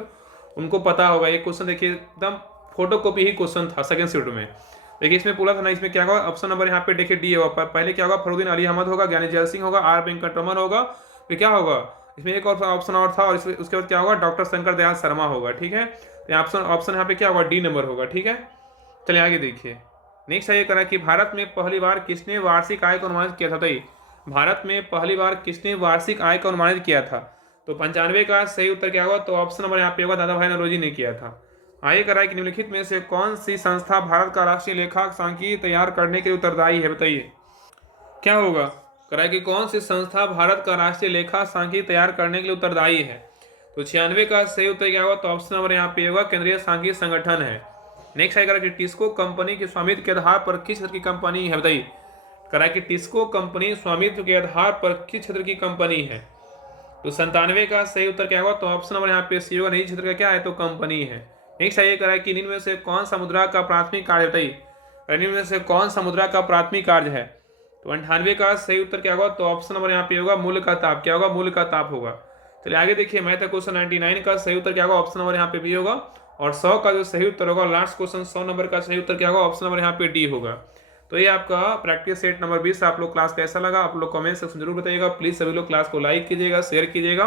उनको पता होगा ये क्वेश्चन। देखिए एकदम फोटो कॉपी ही क्वेश्चन था सेकेंड शिफ्ट में। देखिए इसमें पूरा था ना, इसमें क्या होगा, ऑप्शन नंबर यहाँ पे देखिए डी होगा। पहले क्या होगा, फरुद्दीन अली अहमद होगा, ज्ञानी जैल सिंह होगा, आर वेंकटरमन होगा, फिर क्या होगा, इसमें एक और ऑप्शन और था, और उसके बाद क्या होगा, डॉक्टर शंकर दयाल शर्मा होगा। ठीक है। तो ऑप्शन यहाँ पे क्या होगा, डी नंबर होगा। ठीक है। चलिए आगे देखिए नेक्स्ट है ये करा कि भारत में पहली बार किसने वार्षिक आय को अनुमानित किया था। बताइए भारत में पहली बार किसने वार्षिक आय को अनुमानित किया था। तो 95 का सही उत्तर क्या होगा, तो ऑप्शन नंबर यहाँ पे होगा, दादा भाई नौरोजी ने किया था। आगे करा कि निम्नलिखित में से कौन सी संस्था भारत का राष्ट्रीय लेखा सांख्यिकी तैयार करने के लिए उत्तरदायी है, बताइए क्या होगा। करा कि कौन सी संस्था भारत का राष्ट्रीय लेखा सांख्यिकी तैयार करने के लिए उत्तरदायी है। तो 96 का सही उत्तर क्या होगा, तो ऑप्शन नंबर यहाँ पे होगा, केंद्रीय सांख्यिकी संगठन है। नेक्स्ट है कि टिस्को कंपनी के स्वामित्व के आधार पर किस क्षेत्र की कंपनी है, बताइए। करा कि टिस्को कंपनी स्वामित्व के आधार पर किस क्षेत्र की कंपनी है। तो 97 का सही उत्तर क्या होगा, तो ऑप्शन नंबर यहाँ पे सी होगा, निजी क्षेत्र का क्या है, तो कंपनी है। नेक्स्ट है करा कि निम्न में से कौन सा मुद्रा का प्राथमिक कार्य, बताइए निम्न में से कौन सा मुद्रा का प्राथमिक कार्य है। तो 98 का सही उत्तर क्या होगा, तो ऑप्शन नंबर यहाँ पे होगा, मूल्य का ताप। क्या होगा, मूल्य का ताप होगा। चलिए आगे देखिए मैथ क्वेश्चन 99 का सही उत्तर क्या होगा, ऑप्शन नंबर यहाँ पे भी होगा। और 100 का जो सही उत्तर होगा लास्ट क्वेश्चन 100 नंबर का सही उत्तर क्या होगा, ऑप्शन नंबर यहाँ पे डी होगा। तो ये आपका प्रैक्टिस सेट नंबर 20 आप लोग क्लास कैसा लगा आप लोग कमेंट सेक्शन जरूर बताइएगा। प्लीज सभी लोग क्लास को लाइक कीजिएगा, शेयर कीजिएगा।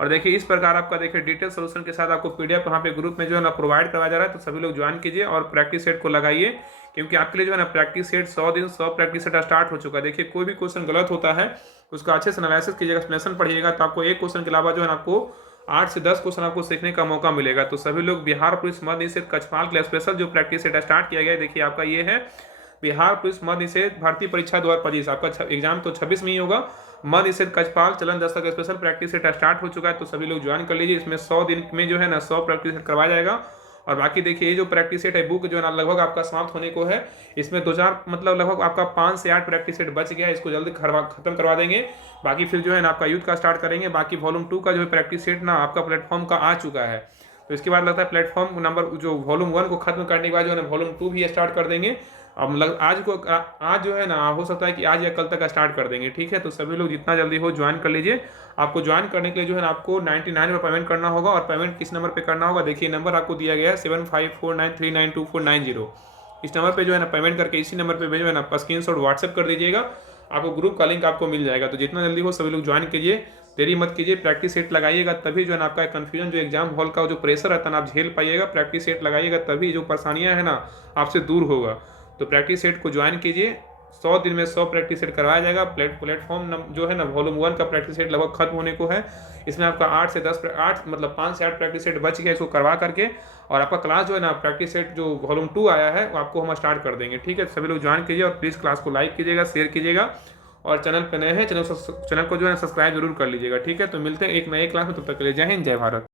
और देखिए इस प्रकार आपका देखिए डिटेल सोल्यूशन के साथ आपको पीडीएफ यहाँ पे ग्रुप में जो है ना प्रोवाइड करवाया जा रहा है, तो सभी लोग ज्वाइन कीजिए और प्रैक्टिस सेट को लगाइए, क्योंकि आपके लिए जो है ना प्रैक्टिस सेट 100 दिन 100 प्रैक्टिस सेट स्टार्ट हो चुका है। देखिए कोई भी क्वेश्चन गलत होता है उसका अच्छे से एनालिसिस कीजिएगा, एक्सप्लेनेशन पढ़िएगा, तो आपको एक क्वेश्चन के अलावा जो है ना आपको 8 से 10 क्वेश्चन आपको सीखने का मौका मिलेगा। तो सभी लोग बिहार पुलिस मद्य निषेध कक्षपाल के लिए स्पेशल जो प्रैक्टिस सेट स्टार्ट किया गया है, देखिए आपका ये है बिहार पुलिस मद्य निषेध भर्ती परीक्षा 2025। आपका एग्जाम तो 26 में ही होगा। मद्य निषेध कक्षपाल चलन Dastak special practice set start हो चुका है, तो सभी लोग ज्वाइन कर लीजिए। इसमें 100 दिन में जो है ना 100 प्रैक्टिस सेट करवाया जाएगा। और बाकी देखिए ये जो प्रैक्टिस सेट है बुक जो है ना लगभग आपका समाप्त होने को है। इसमें 2-4 मतलब लगभग आपका 5 से 8 प्रैक्टिस सेट बच गया है, इसको जल्दी खत्म करवा देंगे। बाकी फिर जो है ना आपका यूथ का स्टार्ट करेंगे। बाकी वॉल्यूम 2 का जो है प्रैक्टिस सेट ना आपका प्लेटफॉर्म का आ चुका है, तो इसके बाद लगता है प्लेटफॉर्म नंबर जो वॉल्यूम 1 को खत्म करने के बाद जो है ना वॉल्यूम 2 भी स्टार्ट कर देंगे। अब आज जो है ना हो सकता है कि आज या कल तक स्टार्ट कर देंगे। ठीक है। तो सभी लोग जितना जल्दी हो ज्वाइन कर लीजिए। आपको ज्वाइन करने के लिए जो है ना आपको 99 में पेमेंट करना होगा। और पेमेंट किस नंबर पे करना होगा, देखिए नंबर आपको दिया गया है 7549392490। इस नंबर पे जो है ना पेमेंट करके इसी नंबर पे जो है ना स्क्रीनशॉट व्हाट्सएप कर दीजिएगा, आपको ग्रुप का लिंक आपको मिल जाएगा। तो जितना जल्दी हो सभी लोग ज्वाइन कीजिए, देरी मत कीजिए, प्रैक्टिस सेट लगाइएगा, तभी जो है ना आपका कन्फ्यूजन जो एग्जाम हॉल का जो प्रेशर रहता है ना आप झेल पाइएगा। प्रैक्टिस सेट लगाइएगा तभी जो परेशानियां है ना आपसे दूर होगा। तो प्रैक्टिस सेट को ज्वाइन कीजिए, 100 दिन में 100 प्रैक्टिस सेट करवाया जाएगा। प्लेटफॉर्म जो है ना वॉल्यूम 1 का प्रैक्टिस सेट लगभग खत्म होने को है। इसमें आपका 5 से 8 प्रैक्टिस सेट बच गया, इसको करवा करके और आपका क्लास जो है ना प्रैक्टिस सेट जो वॉल्यूम 2 आया है वो आपको हम स्टार्ट कर देंगे। ठीक है। सभी लोग ज्वाइन कीजिए और प्लीज़ क्लास को लाइक कीजिएगा, शेयर कीजिएगा। और चैनल पर नए हैं चैनल को जो है सब्सक्राइब जरूर कर लीजिएगा। ठीक है। तो मिलते हैं एक नए क्लास में, तब तक के लिए जय हिंद जय भारत।